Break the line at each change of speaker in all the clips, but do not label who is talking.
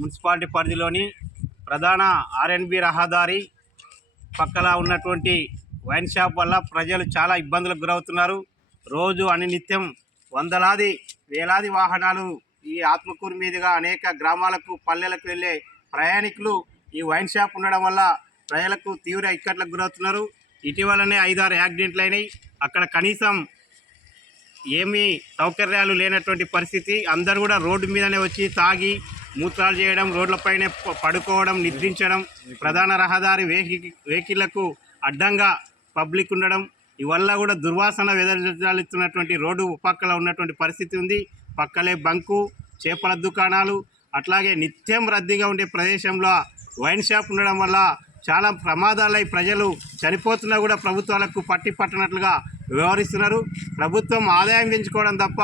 Municipality పరిధిలోని ప్రధాన R&B రహదారి పక్కన ఉన్నటువంటి వైన్ షాప్ వల్ల ప్రజలు చాలా ఇబ్బందులకు గురవుతున్నారు. రోజు అని నిత్యం వందలాది వేలాది వాహనాలు ఈ ఆత్మకూరు మీదుగా అనేక గ్రామాలకు పల్లెలకు వెళ్ళే ప్రయాణికులు ఈ వైన్ షాప్ ఉండడం వల్ల ప్రజలకు తీవ్ర ఇక్కట్లకు గురవుతున్నారు. ఇటీవలనే ఐదారు యాక్సిడెంట్లు అయినాయి అక్కడ కనీసం ఏమీ సౌకర్యాలు లేనటువంటి పరిస్థితి. అందరూ కూడా రోడ్డు మీదనే వచ్చి తాగి మూత్రాలు చేయడం రోడ్లపైనే పడుకోవడం నిద్రించడం ప్రధాన రహదారి వెహికల్ వెహికల్లకు అడ్డంగా పబ్లిక్ ఉండడం ఇవల్ల కూడా దుర్వాసన వెదజల్లుతున్నటువంటి రోడ్డు పక్కల ఉన్నటువంటి పరిస్థితి ఉంది. పక్కలే బంకు చేపల దుకాణాలు అట్లాగే నిత్యం రద్దీగా ఉండే ప్రదేశంలో వైన్ షాప్ ఉండడం వల్ల చాలా ప్రమాదాలై ప్రజలు చనిపోతున్నా కూడా ప్రభుత్వాలకు పట్టి పట్టనట్లుగా వ్యవహరిస్తున్నారు. ప్రభుత్వం ఆదాయం పెంచుకోవడం తప్ప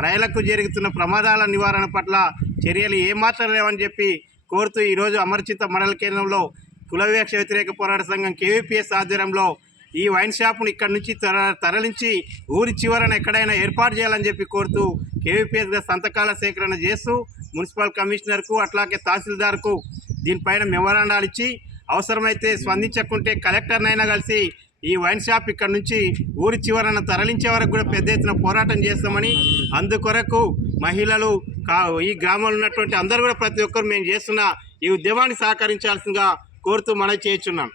ప్రజలకు జరుగుతున్న ప్రమాదాల నివారణ పట్ల చర్యలు ఏమాత్రం లేవని చెప్పి కోరుతూ ఈరోజు అమర్చిత మండల కేంద్రంలో కులవివక్ష వ్యతిరేక పోరాట సంఘం కేవీపీఎస్ ఆధ్వర్యంలో ఈ వైన్ షాప్ను ఇక్కడ నుంచి తర తరలించి ఊరి చివరన ఎక్కడైనా ఏర్పాటు చేయాలని చెప్పి కోరుతూ కేవీపీఎస్గా సంతకాల సేకరణ చేస్తూ మున్సిపల్ కమిషనర్కు అట్లాగే తహసీల్దార్కు దీనిపైన మెమరాండాలు ఇచ్చి అవసరమైతే స్పందించకుంటే కలెక్టర్నైనా కలిసి ఈ వైన్ షాప్ ఇక్కడ నుంచి ఊరి చివరన తరలించే వరకు కూడా పెద్ద ఎత్తున పోరాటం చేస్తామని అందుకొరకు మహిళలు కా ఈ గ్రామంలో ఉన్నటువంటి అందరూ కూడా ప్రతి ఒక్కరు మేము చేస్తున్న ఈ ఉద్యమాన్ని సహకరించాల్సిందిగా కోరుతూ మనం చేయించున్నాం